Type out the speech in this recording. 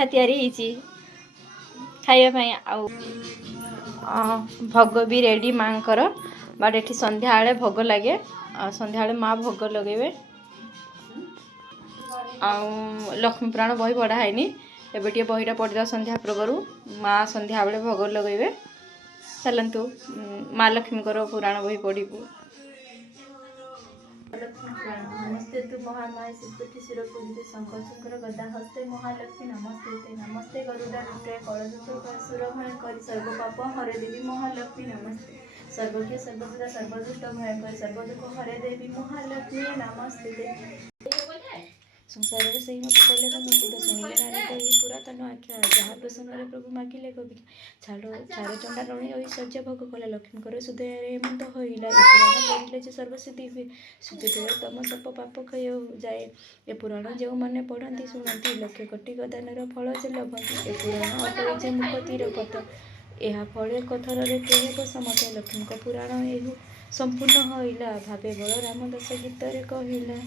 ପିଠା तैयारी खाइबा आउ भोग भी रेडी माँकर बट ये संध्या बेले भोग लगे संध्या बेले माँ भोग लगे लक्ष्मी पुराण बही पढ़ाएनि एबे टे बहीटा पढ़ा संध्या प्रगरु माँ संध्या बेले भोग लगे चलतु माँ लक्ष्मी पुराण बही पढ़ू। नमस्ते तु महामाय सिद्धि शिरपूजित शंकर शंकर गदा हस्ते महालक्ष्मी नमस्ते नमस्ते गरुड़ा रुद्रे कलजुत सुरभयंकर सर्व पाप हरे देवी महालक्ष्मी नमस्ते सर्वज्ञ सर्वदा सर्वदुष्ट भयंकर सर्वदुख हरे देवी महालक्ष्मी नमस्ते। संसार से मत कले मुकुट शुणिले नारद ही पुरातन आख्या जहाँ प्रसन्न प्रभु मागिले कवि छाड़ छाड़ चंडा रण ऐश्वर्य भोग कला लक्ष्मी सुदय मंद होइला ए पुराण पढ़िले जे सर्वसिद्धि हुए सुधि तम सप पाप क्षय जाए ए पुराण जो मैंने पढ़ती शुणती लक्ष कोटि गदानर फल से लभंती ए पुराण अटई जे मुक्तिर पथ यह फल कथर केहब समत लक्ष्मी पुराण एहु संपूर्ण होइला भावे बल रामदास गीत कहला।